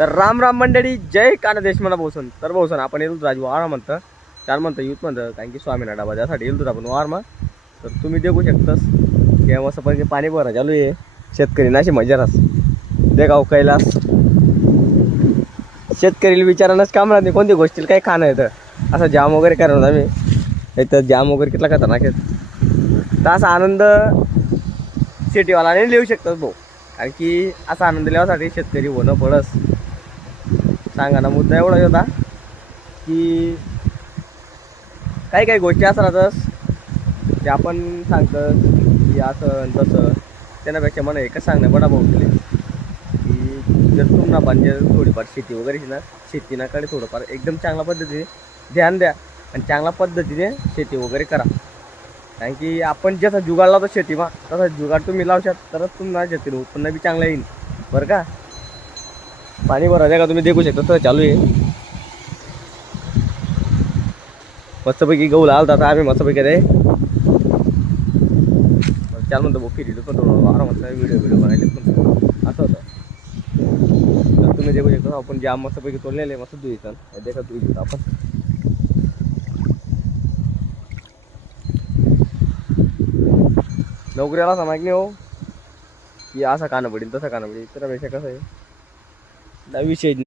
तर राम राम मंडळी, जय काना देश म्हणा भाऊसन. तर भाऊसन आपण येतो राजू वारा म्हणतं, चार म्हणतं युथ म्हणतं, कारण की स्वामीना डाबा त्यासाठी येतो आपण वारमा. तर तुम्ही देखू शकतास की मस्त पैकी पाणी भरा चालू आहे. शेतकरी नाशी मजारास दे गाव कैलास. शेतकरी विचारानंच काम राहते कोणती गोष्टीला काही खाणं येतं. असं जाम वगैरे करणार आम्ही इथं, जाम वगैरे कितला खतरनाक आहेत. तर असा आनंद सिटीवालाने लिहू शकतात भाऊ, कारण की असा आनंद लिहासाठी शेतकरी होणं पडस. सांगा ना, मुद्दा एवढा होता की काही काही गोष्टी असं राहतस जे आपण सांगतं की असं तसं, त्याच्यापेक्षा मला एकच सांगणं बडा भाऊ केले की जर तुम्हाला म्हणजे थोडीफार शेती वगैरे ना, शेतीनाकडे थोडंफार एकदम चांगल्या पद्धतीने ध्यान द्या आणि चांगल्या पद्धतीने शेती वगैरे करा. कारण की आपण जसा जुगाड लावतो शेतीमा, तसा जुगाड तुम्ही लावशात तरच तुम्हाला शेतीनं उत्पन्न बी चांगलं येईल बरं का. पाणी भरायचं का तुम्ही देखू शकता, तर चालू आहे मस्तपैकी. गहू लावला तर आम्ही मस्तपैकी रे चाल म्हणतो भाऊ फिरी पण थोडं मस्त व्हिडिओ बनायले पण असं होतं. तर तुम्ही देखू शकता आपण जाम मस्तपैकी तोडलेले मस्त दुईचं देखा दुई आपण. नोकरीला असं माहीत नाही हो की असं कानं पडेल तसं कानं पडेल, त्यापेक्षा कसं आहे विषय